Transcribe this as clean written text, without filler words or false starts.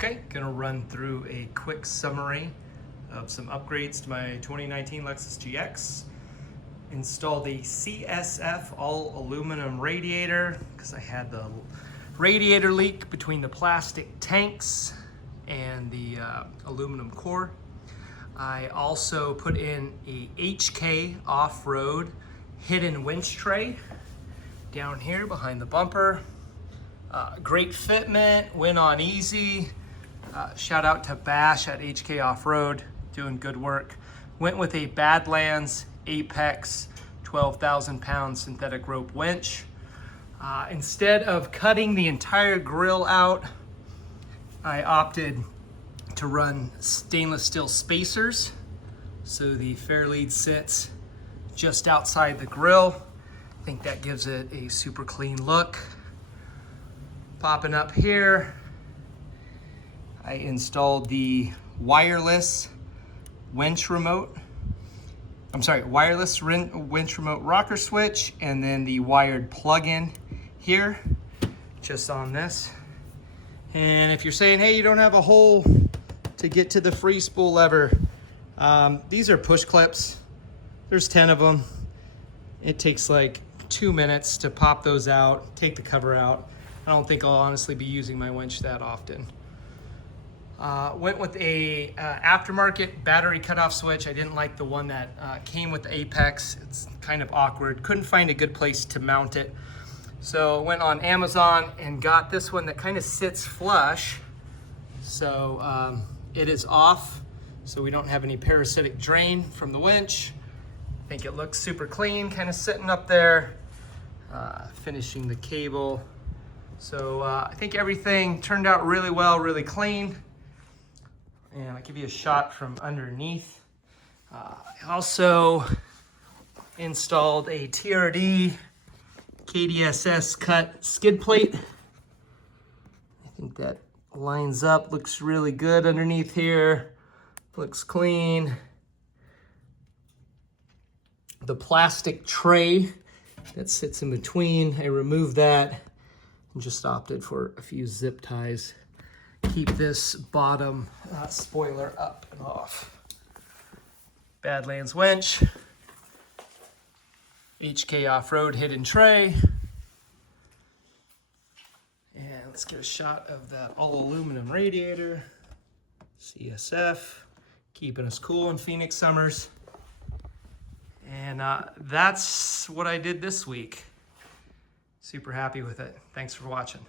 Okay, gonna run through a quick summary of some upgrades to my 2019 Lexus GX. Installed a CSF all aluminum radiator because I had the radiator leak between the plastic tanks and the aluminum core. I also put in a HK off-road hidden winch tray down here behind the bumper. Great fitment, went on easy. Shout out to Bash at HK Off-Road, doing good work. Went with a Badlands Apex 12,000 pound synthetic rope winch. Instead of cutting the entire grill out, I opted to run stainless steel spacers. So the fairlead sits just outside the grill. I think that gives it a super clean look. Popping up here, I installed the wireless winch remote. Wireless winch remote rocker switch, and then the wired plug-in here, just on this. And if you're saying, hey, you don't have a hole to get to the free spool lever, these are push clips. There's 10 of them. It takes like 2 minutes to pop those out, take the cover out. I don't think I'll honestly be using my winch that often. Went with a aftermarket battery cutoff switch. I didn't like the one that came with the Apex. It's kind of awkward. Couldn't find a good place to mount it. So went on Amazon and got this one that kind of sits flush. So it is off, so we don't have any parasitic drain from the winch. I think it looks super clean, kind of sitting up there. Finishing the cable. So I think everything turned out really well, really clean. And I'll give you a shot from underneath. I also installed a TRD KDSS cut skid plate. I think that lines up, looks really good underneath here. Looks clean. The plastic tray that sits in between, I removed that and just opted for a few zip ties. Keep this bottom spoiler up and off. Badlands winch, HK off-road hidden tray, and let's get a shot of that all aluminum radiator. CSF, keeping us cool in Phoenix summers. And that's what I did this week. Super happy with it. Thanks for watching.